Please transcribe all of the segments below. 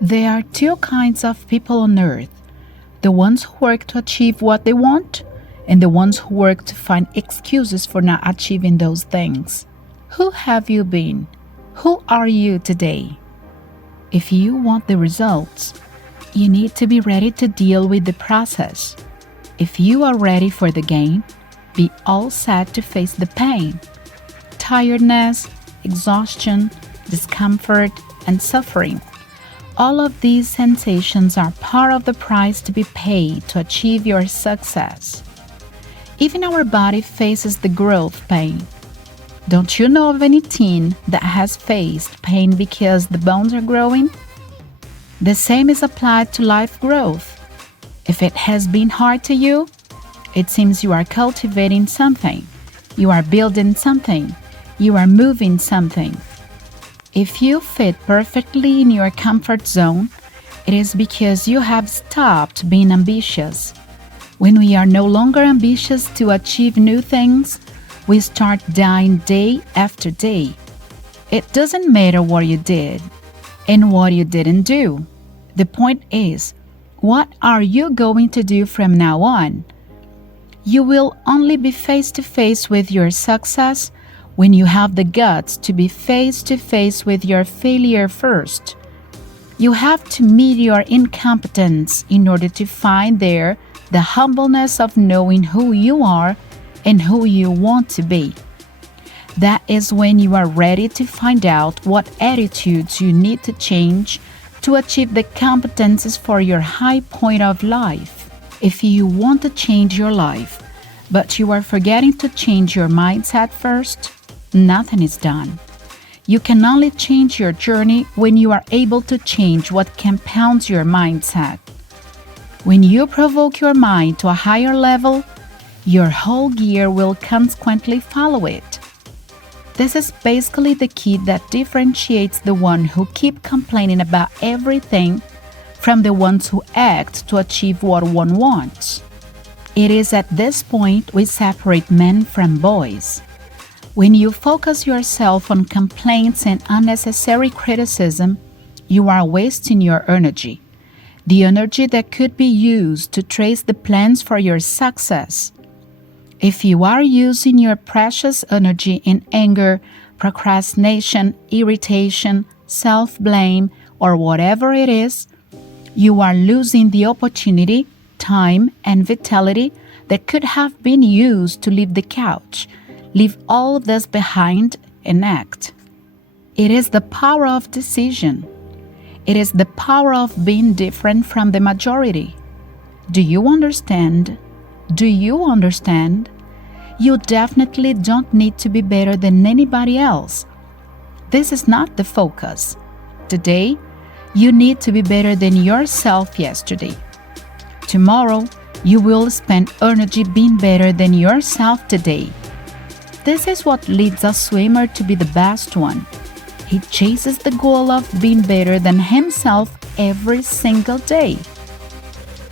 There are two kinds of people on earth: the ones who work to achieve what they want, and the ones who work to find excuses for not achieving those things. Who have you been? Who are you today? If you want the results, you need to be ready to deal with the process. If you are ready for the gain, be all set to face the pain. Tiredness, exhaustion, discomfort, and suffering. All of these sensations are part of the price to be paid to achieve your success. Even our body faces the growth pain. Don't you know of any teen that has faced pain because the bones are growing? The same is applied to life growth. If it has been hard to you, it seems you are cultivating something, you are building something, you are moving something. If you fit perfectly in your comfort zone, it is because you have stopped being ambitious. When we are no longer ambitious to achieve new things, we start dying day after day. It doesn't matter what you did and what you didn't do. The point is, what are you going to do from now on? You will only be face to face with your success when you have the guts to be face to face with your failure first. You have to meet your incompetence in order to find there the humbleness of knowing who you are and who you want to be. That is when you are ready to find out what attitudes you need to change to achieve the competences for your high point of life. If you want to change your life, but you are forgetting to change your mindset first, nothing is done. You can only change your journey when you are able to change what compounds your mindset. When you provoke your mind to a higher level, your whole gear will consequently follow it. This is basically the key that differentiates the one who keep complaining about everything from the ones who act to achieve what one wants. It is at this point we separate men from boys. When you focus yourself on complaints and unnecessary criticism, you are wasting your energy, the energy that could be used to trace the plans for your success. If you are using your precious energy in anger, procrastination, irritation, self-blame, or whatever it is, you are losing the opportunity, time, and vitality that could have been used to leave the couch, leave all of this behind, and act. It is the power of decision. It is the power of being different from the majority. Do you understand? Do you understand? You definitely don't need to be better than anybody else. This is not the focus. Today, you need to be better than yourself yesterday. Tomorrow, you will spend energy being better than yourself today. This is what leads a swimmer to be the best one. He chases the goal of being better than himself every single day.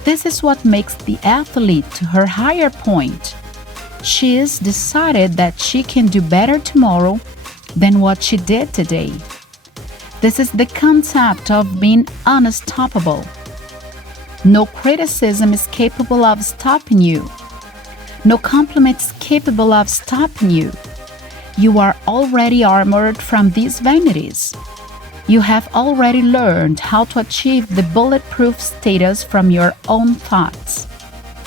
This is what makes the athlete to her higher point. She has decided that she can do better tomorrow than what she did today. This is the concept of being unstoppable. No criticism is capable of stopping you. No compliment is capable of stopping you. You are already armored from these vanities. You have already learned how to achieve the bulletproof status from your own thoughts.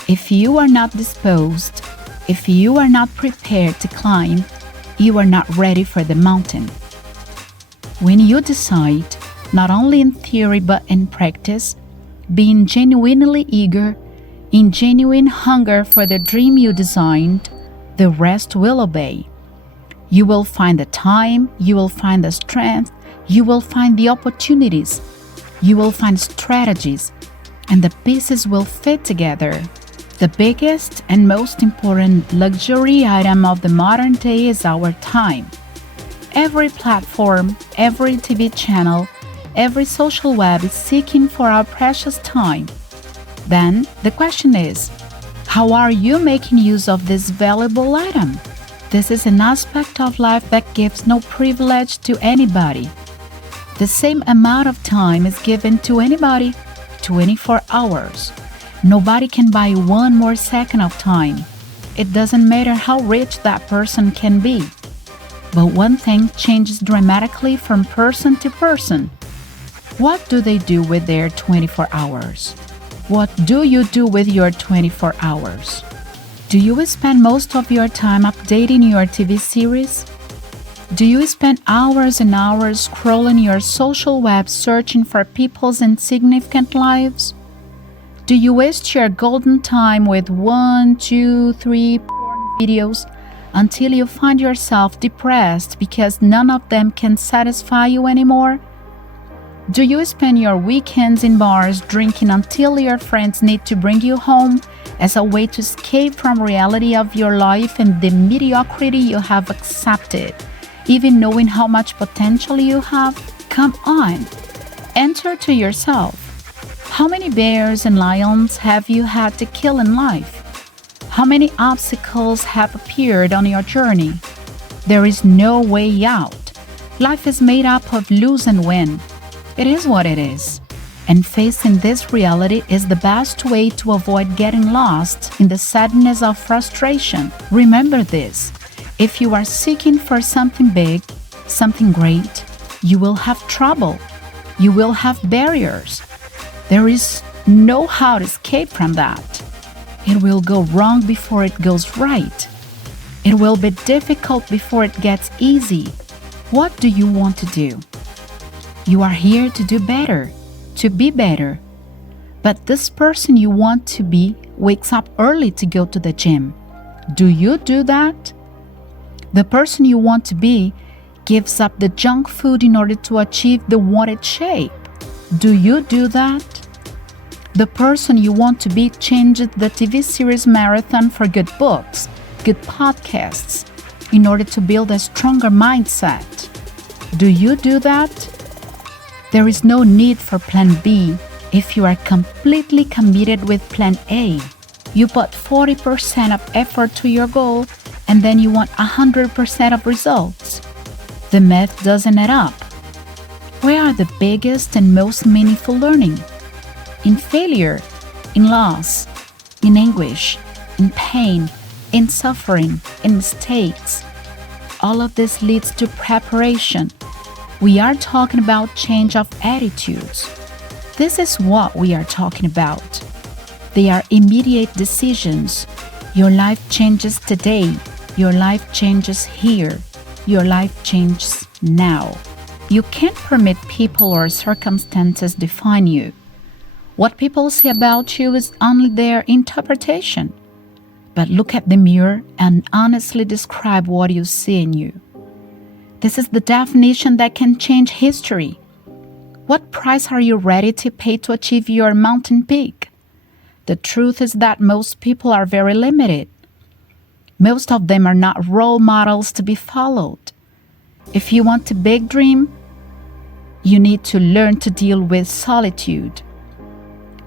If you are not disposed, if you are not prepared to climb, you are not ready for the mountain. When you decide, not only in theory but in practice, being genuinely eager, in genuine hunger for the dream you designed, the rest will obey. You will find the time, you will find the strength, you will find the opportunities, you will find strategies, and the pieces will fit together. The biggest and most important luxury item of the modern day is our time. Every platform, every TV channel, every social web is seeking for our precious time. Then the question is, how are you making use of this valuable item? This is an aspect of life that gives no privilege to anybody. The same amount of time is given to anybody, 24 hours. Nobody can buy one more second of time. It doesn't matter how rich that person can be. But one thing changes dramatically from person to person. What do they do with their 24 hours? What do you do with your 24 hours? Do you spend most of your time updating your TV series? Do you spend hours and hours scrolling your social web searching for people's insignificant lives? Do you waste your golden time with 1, 2, 3 porn videos until you find yourself depressed because none of them can satisfy you anymore? Do you spend your weekends in bars drinking until your friends need to bring you home as a way to escape from reality of your life and the mediocrity you have accepted, even knowing how much potential you have? Come on, answer to yourself. How many bears and lions have you had to kill in life? How many obstacles have appeared on your journey? There is no way out. Life is made up of lose and win. It is what it is. And facing this reality is the best way to avoid getting lost in the sadness of frustration. Remember this: if you are seeking for something big, something great, you will have trouble. You will have barriers. There is no how to escape from that. It will go wrong before it goes right. It will be difficult before it gets easy. What do you want to do? You are here to do better, to be better. But this person you want to be wakes up early to go to the gym. Do you do that? The person you want to be gives up the junk food in order to achieve the wanted shape. Do you do that? The person you want to be changes the TV series marathon for good books, good podcasts, in order to build a stronger mindset. Do you do that? There is no need for plan B if you are completely committed with plan A. You put 40% of effort to your goal and then you want 100% of results. The math doesn't add up. Where are the biggest and most meaningful learning? In failure, in loss, in anguish, in pain, in suffering, in mistakes. All of this leads to preparation. We are talking about change of attitudes. This is what we are talking about. They are immediate decisions. Your life changes today. Your life changes here. Your life changes now. You can't permit people or circumstances define you. What people say about you is only their interpretation. But look at the mirror and honestly describe what you see in you. This is the definition that can change history. What price are you ready to pay to achieve your mountain peak? The truth is that most people are very limited. Most of them are not role models to be followed. If you want a big dream, you need to learn to deal with solitude.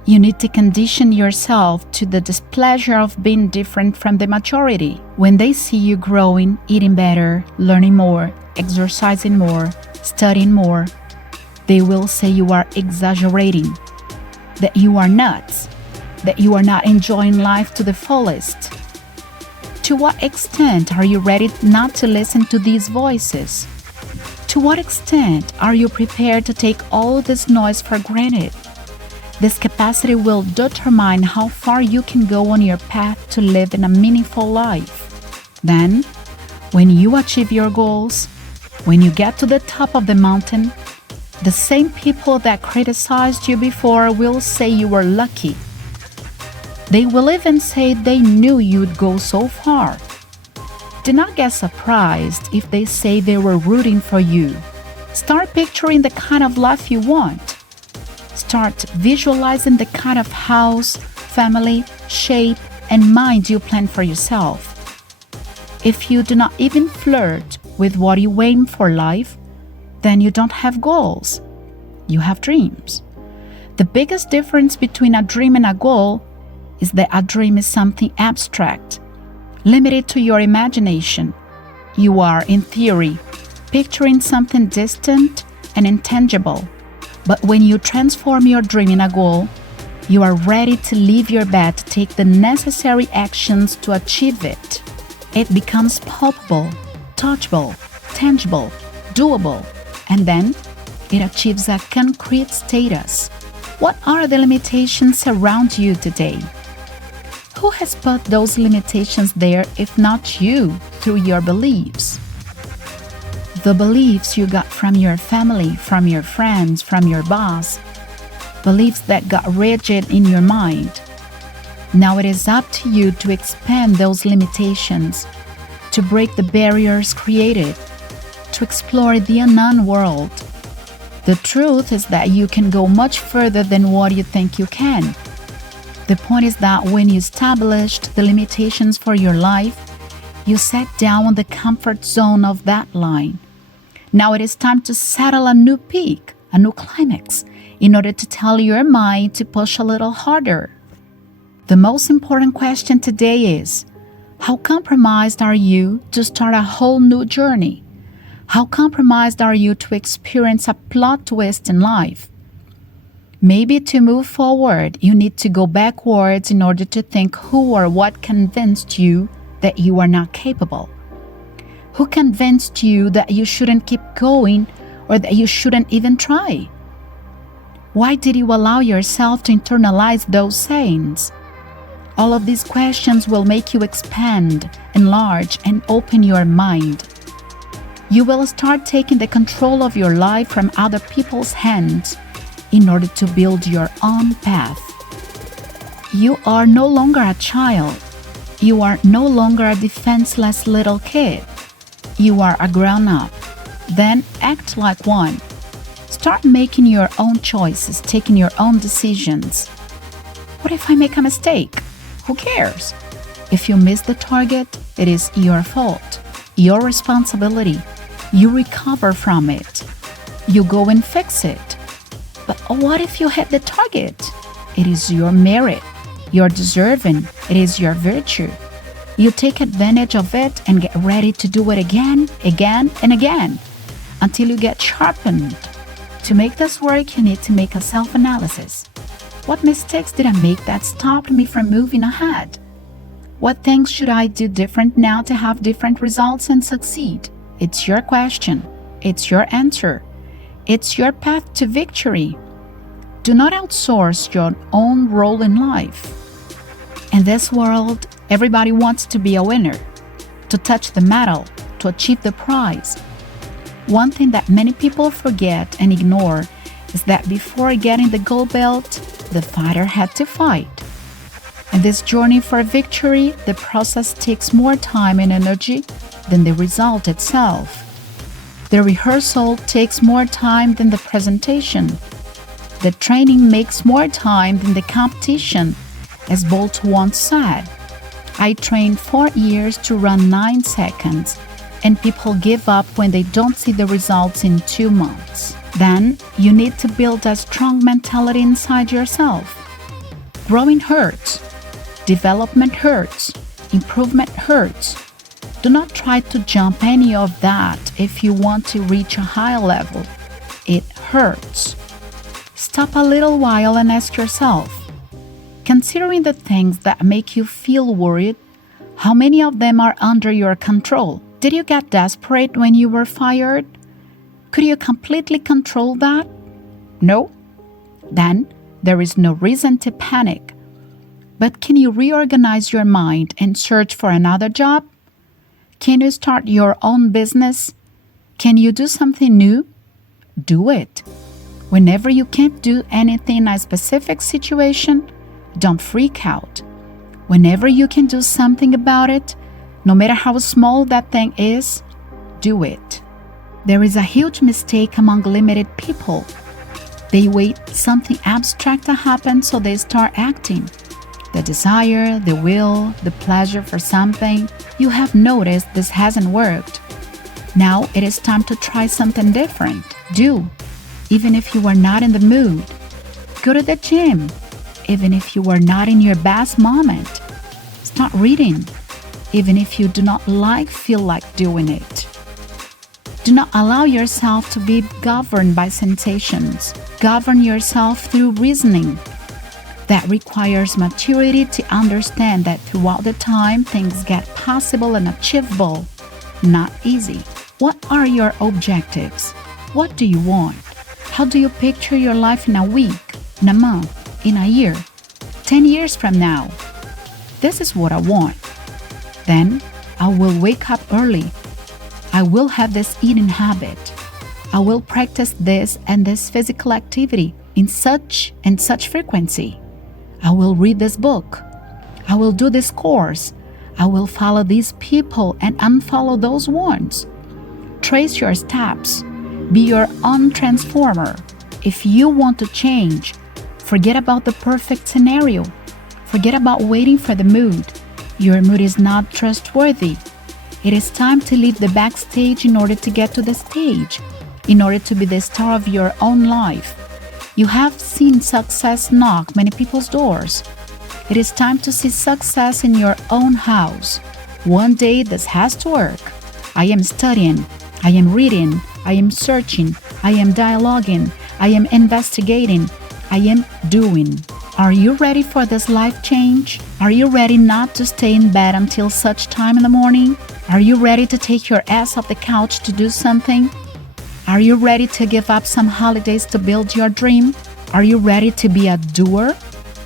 You need to condition yourself to the displeasure of being different from the majority. When they see you growing, eating better, learning more, exercising more, studying more, they will say you are exaggerating, that you are nuts, that you are not enjoying life to the fullest. To what extent are you ready not to listen to these voices? To what extent are you prepared to take all this noise for granted? This capacity will determine how far you can go on your path to live in a meaningful life. Then, when you achieve your goals, when you get to the top of the mountain, the same people that criticized you before will say you were lucky. They will even say they knew you'd go so far. Do not get surprised if they say they were rooting for you. Start picturing the kind of life you want. Start visualizing the kind of house, family, shape, and mind you plan for yourself. If you do not even flirt with what you aim for life, then you don't have goals. You have dreams. The biggest difference between a dream and a goal is that a dream is something abstract, limited to your imagination. You are, in theory, picturing something distant, and intangible. But when you transform your dream in a goal, you are ready to leave your bed to take the necessary actions to achieve it. It becomes palpable, touchable, tangible, doable, and then it achieves a concrete status. What are the limitations around you today? Who has put those limitations there if not you, through your beliefs? The beliefs you got from your family, from your friends, from your boss, beliefs that got rigid in your mind. Now it is up to you to expand those limitations, to break the barriers created, to explore the unknown world. The truth is that you can go much further than what you think you can. The point is that when you established the limitations for your life, you sat down on the comfort zone of that line. Now it is time to settle a new peak, a new climax, in order to tell your mind to push a little harder. The most important question today is, how compromised are you to start a whole new journey? How compromised are you to experience a plot twist in life? Maybe to move forward, you need to go backwards in order to think who or what convinced you that you are not capable. Who convinced you that you shouldn't keep going or that you shouldn't even try? Why did you allow yourself to internalize those sayings? All of these questions will make you expand, enlarge, and open your mind. You will start taking the control of your life from other people's hands in order to build your own path. You are no longer a child. You are no longer a defenseless little kid. You are a grown-up. Then act like one. Start making your own choices, taking your own decisions. What if I make a mistake? Who cares? If you miss the target, it is your fault, your responsibility. You recover from it. You go and fix it. But what if you hit the target? It is your merit. You're deserving. It is your virtue. You take advantage of it and get ready to do it again, and again, until you get sharpened. To make this work, you need to make a self-analysis. What mistakes did I make that stopped me from moving ahead? What things should I do different now to have different results and succeed? It's your question. It's your answer. It's your path to victory. Do not outsource your own role in life. In this world, everybody wants to be a winner, to touch the medal, to achieve the prize. One thing that many people forget and ignore is that before getting the gold belt, the fighter had to fight. In this journey for victory, the process takes more time and energy than the result itself. The rehearsal takes more time than the presentation. The training makes more time than the competition, as Bolt once said. I trained 4 years to run 9 seconds, and people give up when they don't see the results in 2 months. Then, you need to build a strong mentality inside yourself. Growing hurts. Development hurts. Improvement hurts. Do not try to jump any of that if you want to reach a high level. It hurts. Stop a little while and ask yourself, considering the things that make you feel worried, how many of them are under your control? Did you get desperate when you were fired? Could you completely control that? No? Then there is no reason to panic. But can you reorganize your mind and search for another job? Can you start your own business? Can you do something new? Do it. Whenever you can't do anything in a specific situation, don't freak out. Whenever you can do something about it, no matter how small that thing is, do it. There is a huge mistake among limited people. They wait something abstract to happen so they start acting. The desire, the will, the pleasure for something, you have noticed this hasn't worked. Now it is time to try something different. Do, even if you are not in the mood. Go to the gym, even if you are not in your best moment. Start reading, even if you do not feel like doing it. Do not allow yourself to be governed by sensations. Govern yourself through reasoning. That requires maturity to understand that throughout the time, things get possible and achievable, not easy. What are your objectives? What do you want? How do you picture your life in a week, in a month, in a year, 10 years from now? This is what I want. Then I will wake up early. I will have this eating habit. I will practice this and this physical activity in such and such frequency. I will read this book. I will do this course. I will follow these people and unfollow those ones. Trace your steps. Be your own transformer. If you want to change, forget about the perfect scenario. Forget about waiting for the mood. Your mood is not trustworthy. It is time to leave the backstage in order to get to the stage, in order to be the star of your own life. You have seen success knock many people's doors. It is time to see success in your own house. One day this has to work. I am studying. I am reading. I am searching. I am dialoguing. I am investigating. I am doing. Are you ready for this life change? Are you ready not to stay in bed until such time in the morning? Are you ready to take your ass off the couch to do something? Are you ready to give up some holidays to build your dream? Are you ready to be a doer?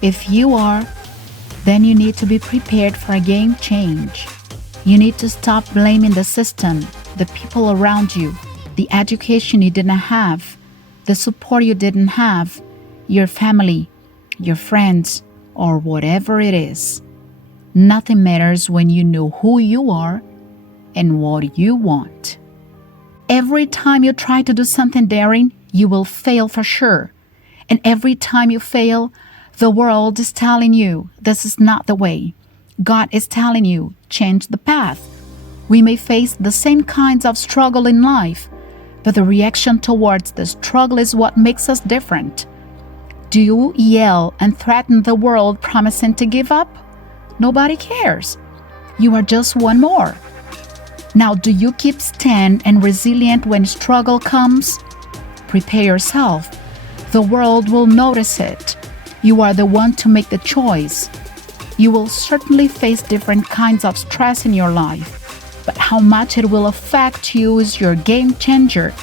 If you are, then you need to be prepared for a game change. You need to stop blaming the system, the people around you, the education you didn't have, the support you didn't have, your family, your friends, or whatever it is. Nothing matters when you know who you are and what you want. Every time you try to do something daring, you will fail for sure. And every time you fail, the world is telling you this is not the way. God is telling you, change the path. We may face the same kinds of struggle in life, but the reaction towards the struggle is what makes us different. Do you yell and threaten the world promising to give up? Nobody cares. You are just one more. Now, do you keep stand and resilient when struggle comes? Prepare yourself. The world will notice it. You are the one to make the choice. You will certainly face different kinds of stress in your life, but how much it will affect you is your game changer.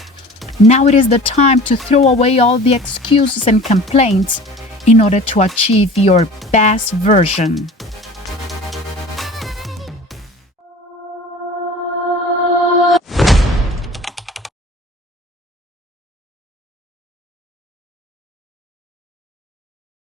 Now it is the time to throw away all the excuses and complaints in order to achieve your best version.